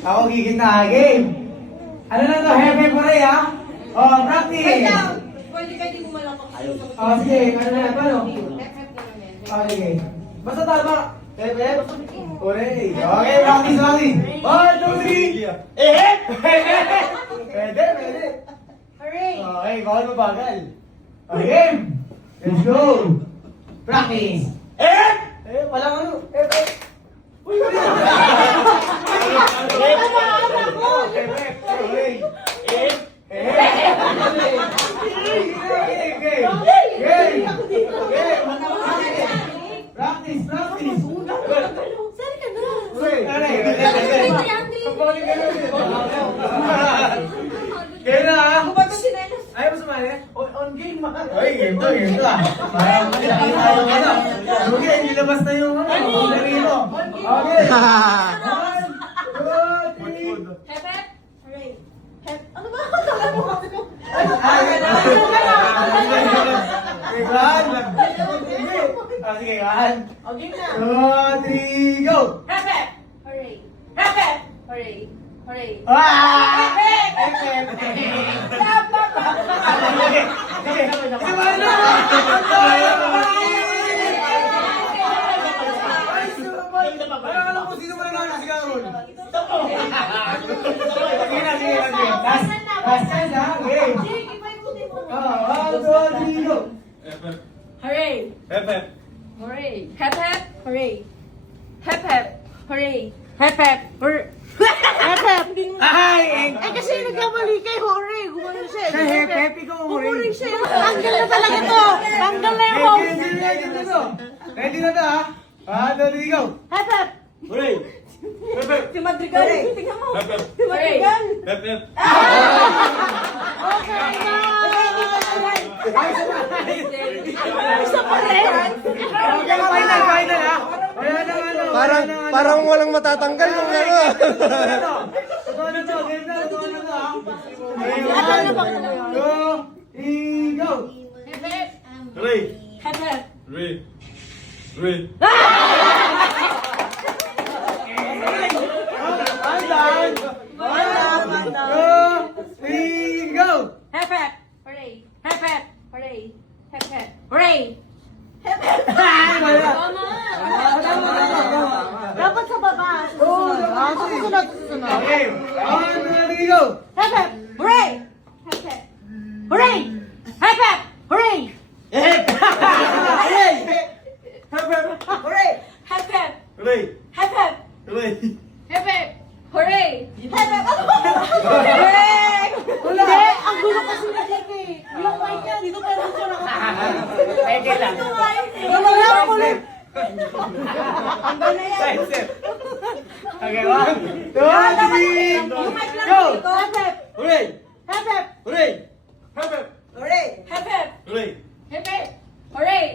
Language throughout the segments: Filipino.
Ako gigita, game. Ano na to? Hepe po rin, ha? Oh, practice. Wait lang. Pwede mo malakas. Oh, sige. Ano na? Paano? Oh, sige. Basta tama. Hepe. Ore. Okay, practice, practice. 1, 2, 3. Pwede, pwede. Hooray! Okay, bawal mo bagal. Okay, game. Let's go. Practice. Walang ano. Uy, uy. Practice, practice. Sali ka na! Kaya na, ha? Ako ba ito sinelas? Ayaw mo sumali? On game, ma. Ay, game to, game to, ah. Parang malaki tayo, ano. Okay, nilabas na yung, ano, narito. Okay. 1, 2, 3. Hepe? Hooray! Hep? Ano ba? Kala mo kasi ko. Sige, kan. O, game na. 2, 3, go! Hepe! Hooray! Hepe! Hooray! Hooray! Ah! Parang alam ko sino mananalo si Carol. Sige na, sige na, sige. Last chance, ha? Okay. Sige, ipaikutin mo. 1, 2, 3, go! Hooray! Hooray! Hep hep! Hooray! Hep hep! Hooray! Hep hep! Hooray! Hep hep! Ay! Kasi nagkamali kay Hooray! Gumano siya. Sa happy ko, Hooray siya. Tanggal na talaga to! Tanggal na yung host! Ready na to, ha? 1, 2, 3, go! Hep hep! Hooray! Si Madrigal! Tingnan mo! Si Madrigal! Okay na! Isa pa rin! Okay, final, final, ha? Wala na, ano. Parang walang matatanggal yung ano. Totoo na to, game na, totoo na to, ha? Okay, 1, 2, 3, go! Hep hep! Hooray! Hep hep! Hooray! Hooray! One down! 1, 2, 3, go! Hep hep! Hooray! Hep hep! Hooray! Hep hep! Hooray! Hep hep! Ay, wala! Tama! Dapat sa baba. Susunod, susunod. Okay, 1, 2, 3, go! Hep hep! Hooray! Hep hep! Hooray! Hep hep! Hooray! Hooray! Hooray! Hep hep! Hooray! Hep hep! Hooray! Hep hep! Hooray! Hep hep! Ano ba? Hooray! Hindi, ang gulo kasi na Jake. Yung mic niya, dito pa rin siya nakapagod. Pwede lang. Wala ako ulit. Okay, 1, 2, 3, Yung mic lang go! dito. Hep hep! Hooray! Hep hep! Hooray! Hooray! Hep hep! Hooray! Hep hep! Hooray!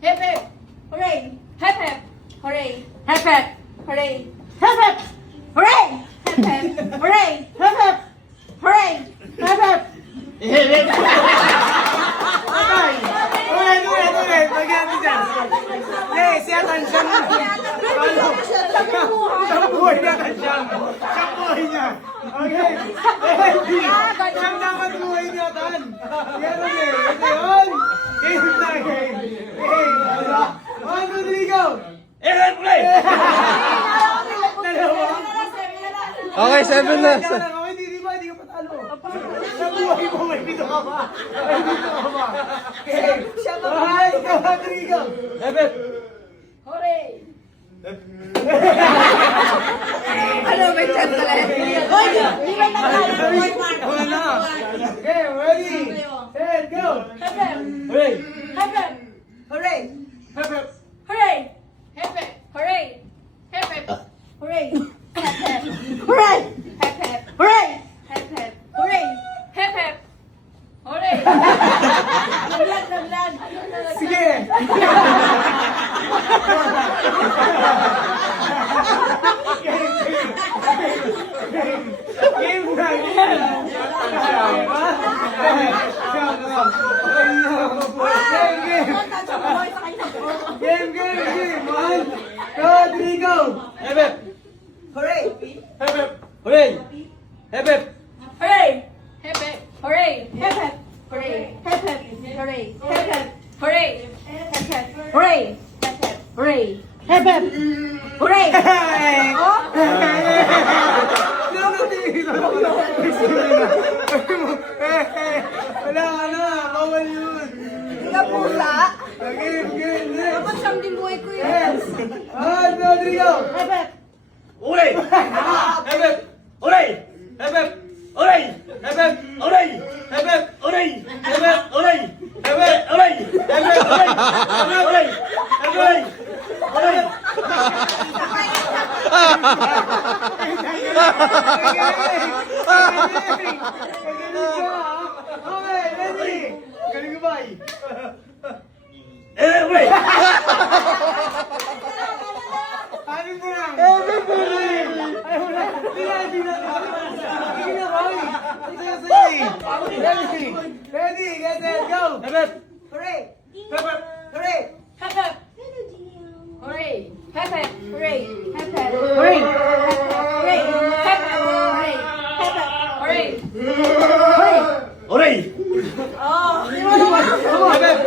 Hep hep! Hooray! Hep hep! Hooray! Hep hep! Hooray! Hep hep! Hooray! Hep hep! Hooray! Hep hep! Hooray! Hep hep! Ulit! Lagyan natin dyan. Hey, si attention mo. Siyang buhay niya, attention. Siyang buhay niya. Okay. Siyang dapat buhay niya, Tan. Yan, okay. Okay, on. Game na, game. Game. 1, 2, 3, go. Hooray! Dalawa. Okay, 7 na. Okay, hindi ba? Hindi ka patalo. Sa buhay mo, may pito ka pa. May pito ka pa. Okay. 1, 2, 3, go. Hooray! Ano, may chance na lang. Hoy! Di ba nakakala? Wala na. Okay, ready, set, go. Hep hep! Hooray! Hep hep! Hooray. Hooray! Hep hep! Hooray! Hep hep! Hooray! Hep hep! Hooray! Hep hep! Hooray! Hep hep! Hooray! Hep hep! Hooray! Naglag, naglag! Sige. Game na, game na. Game, game, game. 1, 2, 3, go. Hep hep! Hooray. Hep hep! Hooray! Hep hep! Hooray! Hep hep! Hooray! Hep hep! Hooray! Hep hep! Hooray! Hep hep! Hooray! Hep hep! Hooray! Hep hep! Hooray! Hep hep! Hooray! Oh! Wala ka na, bawal yun. Nga pula. Game. Dapat siyang dibuhay ko yun. Yes! Rodrigo! Hep hep! Hooray! Hep hep! Hooray! Hep hep! Hooray! Hep hep! Hooray! Hep hep! Hooray! Hep hep! Hooray! Hep hep! Hooray! Hep hep! Hooray! Hep hep! Hooray! Okay, ready! Galing ka ba? Hooray! Anin mo lang! Ay, wala! Hindi na! Sige na, Roy! Ready! Ready! Get set, go! Hep hep! Hooray! Hep hep! Hooray! Hep hep! Hooray! Hep hep! Hooray! Hep hep! Hooray! Hooray! Hep hep! Hooray! Hep hep! Hooray! Hooray! Hooray! Oh! Hep hep!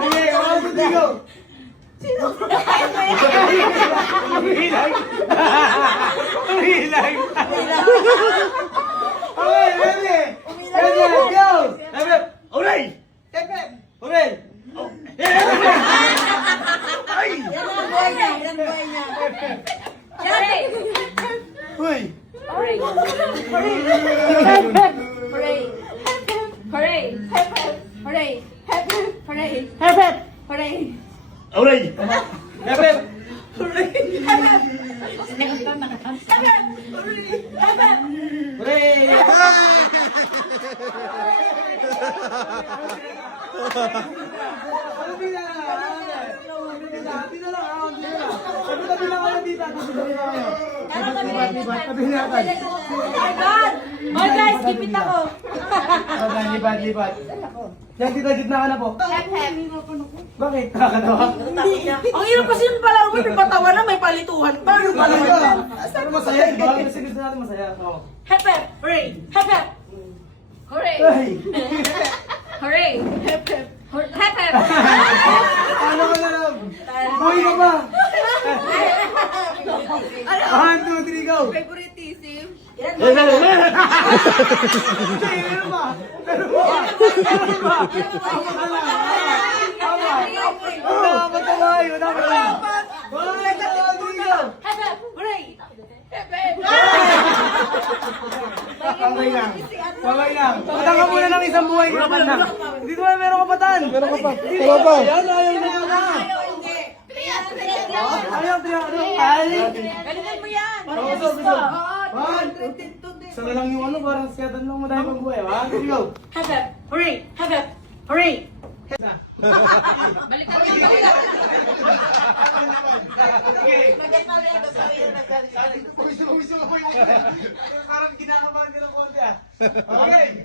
Okay, one, two, three, go! Umilag! Okay, ready! Ready, go! Hep hep! Hooray! Hep hep! Hooray! Ay! Yan ang buhay niya! Yan ang buhay niya! Hooray! Uy! Hooray! Hooray! Hep hep! Hooray! Hooray! Hep hep! Hooray! Hep hep! Hooray! Hep hep! Hooray! Hooray! Hep hep! Hooray! Ano Di na lang ako. Tabi lang kayo dito. Tabi na kayo. Oh my God! Oh guys, kipit ako! Lipat. Yan, dito, gitna ka na po. Hep hep! Bakit? Nakakatawa? Ang hirap kasi yung palaro mo, may patawa na, may palituhan pa. Ano palituhan? Pero masaya, di ba? Kasi gusto natin masaya. Oo. Hep hep! Hooray! Hep hep! Hooray! Ay! Hooray! Hep hep! Hep hep! Ano ka na lang? Buhay ka ba? 1, 2, 3, go! Favoritism? Pero ba? Mataway! Wala ka lang! 1, 2, 3, go! Hep hep! Hooray! Hep hep! Okay lang. Patan ka muna ng isang buhay. Hindi ko meron ka patan. Meron ka pa. Wala pa. Ayaw na na. Ayaw, Galingan mo yan! Oo, gusto. Isa na lang yung ano, parang skatan lang madami pang buhay. 1, 2, go. Hep hep! Hooray! Hep hep! Hooray! Gusto ko yung parang kinakabahan ka ng konti ah. Okay.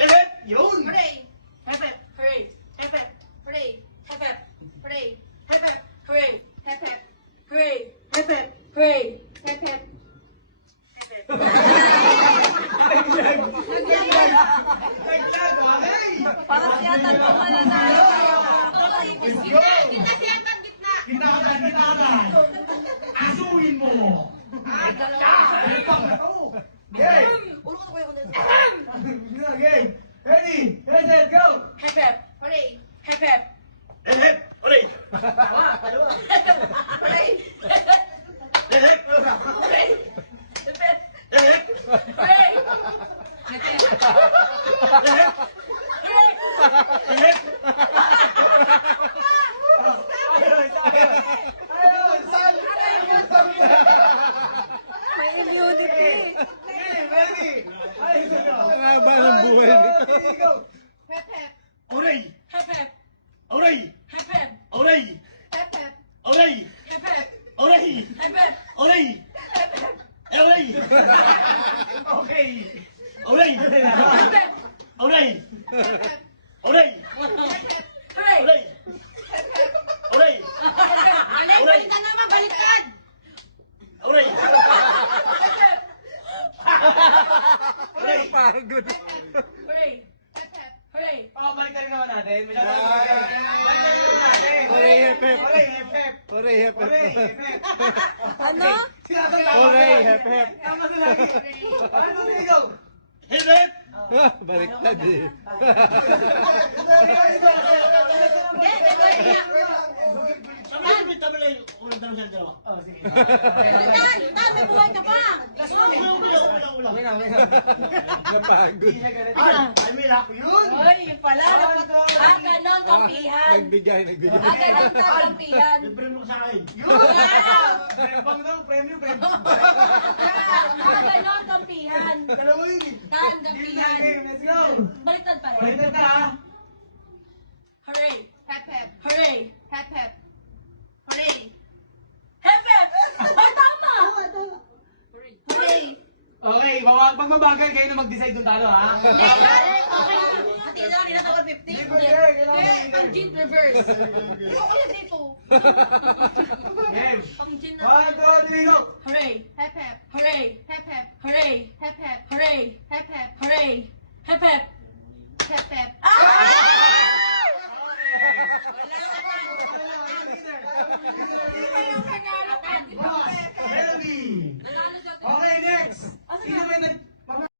Hep! Yun! Hooray! Hep hep! Hooray! Hep hep! Hooray! Hep hep! Hooray! Hep hep! Hooray! Hep hep! Hooray! Hep hep! Hooray! Hep hep! Parang siyatan ko mananalo. Gitna siyatan, gitna. Asuhin mo! Okay. Okay. Ready? Ready, set, go. Hep hep! Hooray! Hep hep! Hep hep! Hooray! Hooray! Hep hep! Hooray! Hep hep! Hep hep! Hooray! Hep hep! Ayun, saan? May immunity! Ready? Ayun, go. Ang haba ng buhay nito. Go. Hep hep! Hooray! Hep hep! Hooray! Hep hep! Hooray! Hep hep! hep, hep. Oray, hep, hep. Oray, hep, Oray, hep. hep, hep. Ano? Oray, hep, hep. Tama na lagi. Ano ikaw? Hip! Baliktad eh. Tabi lang yung unang tanong sa dalawa. Oh, sige. Tan, may buhay ka pa. Okay na, okay na. Napagod. Hindi siya ganito. Ay, may lako yun! Hoy, yung pala. Ganon kampihan. Nagbigay. Ganon kampihan. Libre mo sa akin. Wow! Premong daw, premium, premium. Ganon kampihan. Dalawa yun eh. Tan, Game na kampihan. game, let's go. Baliktad pa rin. Baliktad ka ha. Hooray! Hep hep! Hooray! Hep hep! Hooray! Hep hep! Ay, tama! Hooray! Okay, pag mabagal kayo na mag-decide kung talo ha. Okay. Hati na kanina tawag 50. Ang gin reverse. Kaya dito. Game. Ang gin 1, 2, 3, go. Hooray! Hep hep! Hooray! Hep hep! Hooray! Hep hep! Hooray! Hep hep! Hooray! Hep hep! Hep hep! Ah!